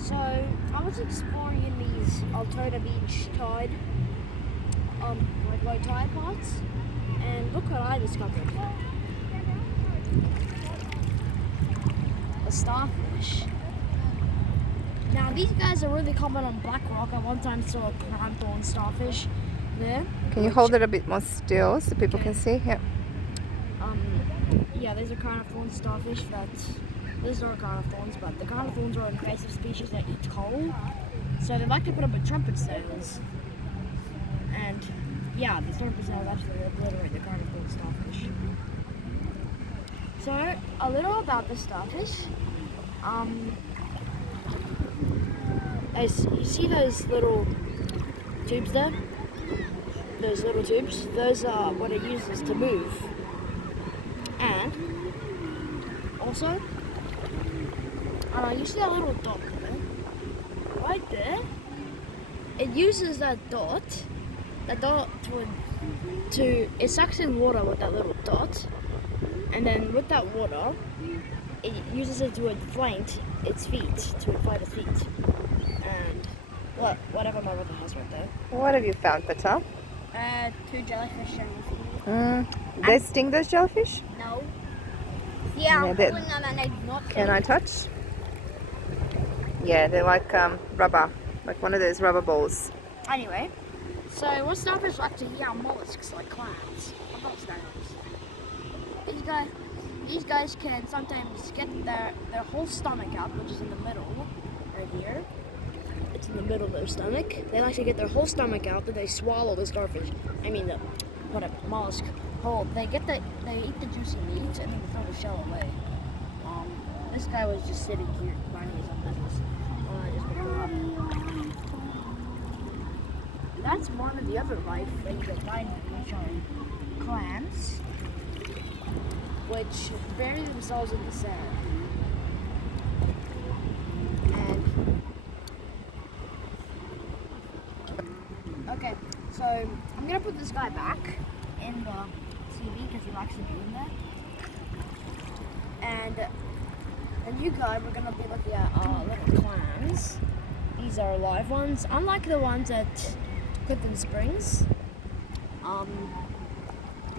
So I was exploring in these Altoona Beach tide, like low tide parts, and look what I discovered. A starfish. Now these guys are really common on Black Rock. I one time saw a crown-thorn starfish there. Can you hold it a bit more still so people can see? Yeah. Yeah, there's a crown-of-thorns starfish there's no crown-of-thorns, but the crown-of-thorns are an invasive species that eat coal. So they like to put up with trumpet sails. And yeah, the trumpet sails actually obliterate the crown-of-thorns starfish. So a little about the starfish. You see those little tubes there? Those little tubes? Those are what it uses to move. And also, you see that little dot there? Right there? It uses that dot it sucks in water with that little dot, and then with that water, it uses it to inflate its feet. And whatever my brother has right there. What have you found, Patel? 2 jellyfish and They sting, those jellyfish? no. Yeah, Yeah, I'm pulling on and I do not Can I touch? Yeah, they're like rubber, like one of those rubber balls. Anyway, so what starfish like to eat are mollusks like clams, or not snails. These guys can sometimes get their whole stomach out, which is in the middle, right here. It's in the middle of their stomach. They like to get their whole stomach out, then they swallow the starfish. I mean the mollusk whole. They eat the juicy meat and then they throw the shell away. This guy was just sitting here minding his own business. I just picked him up. That's one of the other life that you can find, which are clams, which bury themselves in the sand. And okay, so I'm gonna put this guy back in the CV because he likes to be in there. And the new guy, we're gonna be looking at little clams. These are live ones, unlike the ones at Clifton Springs.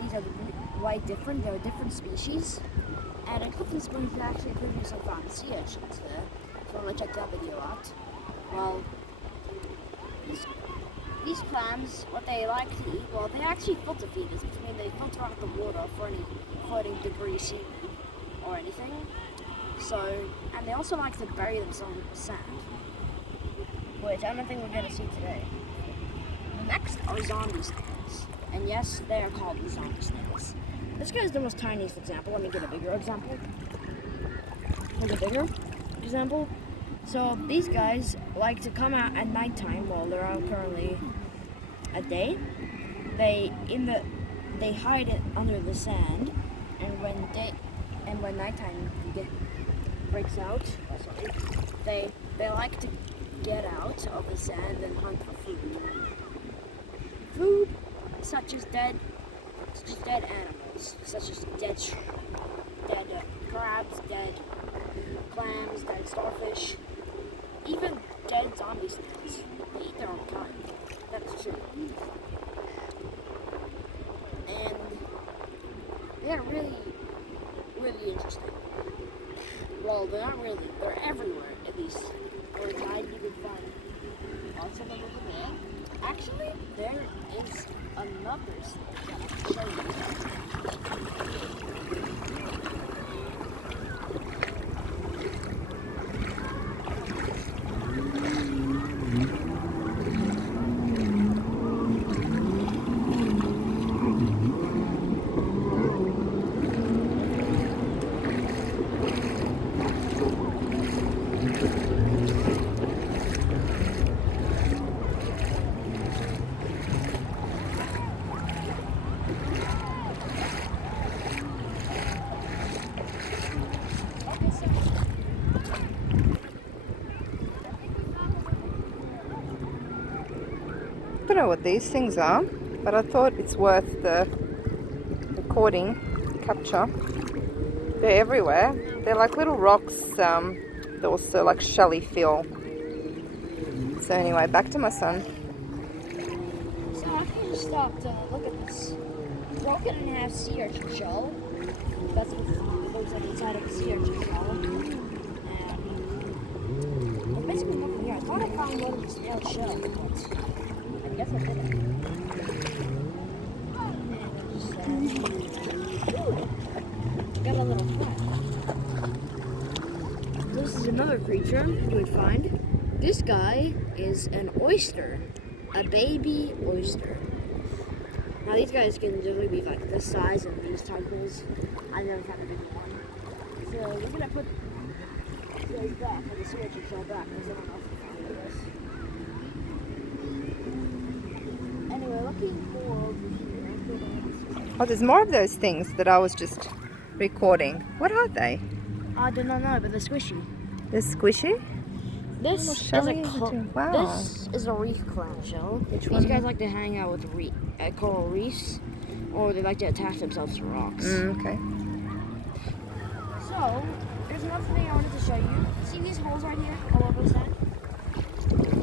These are quite different. They're a different species. And at Clifton Springs, they actually previously found sea urchins there. So I'm gonna check that video out. Well, these clams, what they like to eat, well, they actually filter feeders, which means they filter out the water for any floating debris, seaweed, or anything. So, and they also like to bury themselves in the sand, which I don't think we're gonna see today. The next are zombie snails, and yes, they are called the zombie snails. This guy is the most tiniest example. Let me get a bigger example. Here's a bigger example. So these guys like to come out at nighttime while they're out currently at day. They hide it under the sand, and when nighttime breaks out, they like to get out of the sand and hunt for food. Food such as dead animals, such as dead crabs, dead clams, dead starfish, even dead zombie snails. They eat their own kind. That's true. And they're really, really interesting. Well, they're not really. They're everywhere, at least. Or I even find. Also, look at there. Actually, there is another snake that I'll show you. I don't know what these things are, but I thought it's worth the recording, capture. They're everywhere. They're like little rocks. They're also like shelly fill. So anyway, back to my son. So I just stopped to look at this broken in half sea urchin shell. That's what it looks like inside of a sea urchin shell. And there's basically nothing here. I thought I found one of the snail shell, but I guess I didn't. And just got a little flat. This is another creature you would find. This guy is an oyster, a baby oyster. Now these guys can literally be like this size and these tadpoles. I never found a big one. So we're gonna put these guys back, and the sea urchin shell back, because I don't know if we found this. Anyway, looking more over here. Oh, there's more of those things that I was just recording. What are they? I do not know, but they're squishy. They're squishy? This is shelly a wow. This is a reef clamshell. Which These one? guys like to hang out with coral reefs, or they like to attach themselves to rocks. Okay. So, there's another thing I wanted to show you. See these holes right here all over the sand?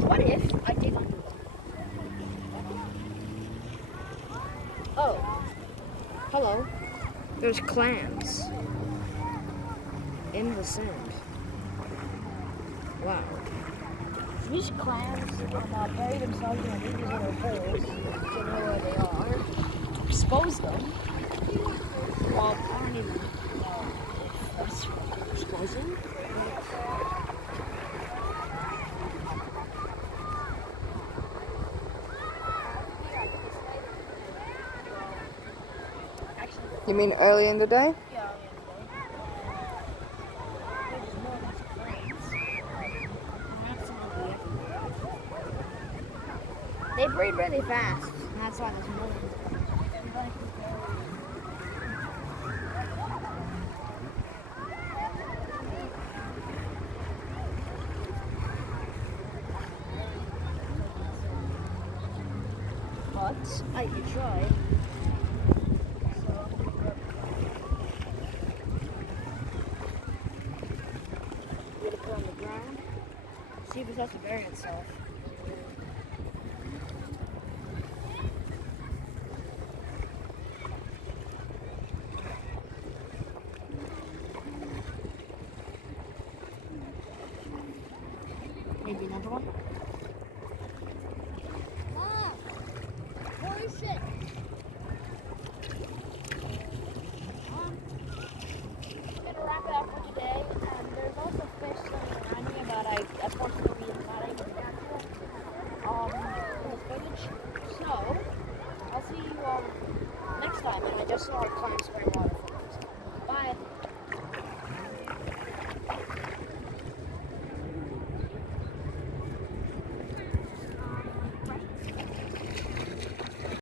What if I dig under them? Oh. Hello. There's clams in the sand. Wow. So these clams bury themselves in these little holes to know where they are. Expose them. Well, I don't even know if that's exposing. You mean early in the day? Yeah, they breed really fast, and that's why there's more. But I could try. I'm gonna put it on the ground, see if it has to bury itself. Maybe another one. Mom, where is it? I'm gonna wrap it up for today. There's also fish swimming around here that I unfortunately not able to capture in the footage. So I'll see you next time, and I just saw a clam spray water.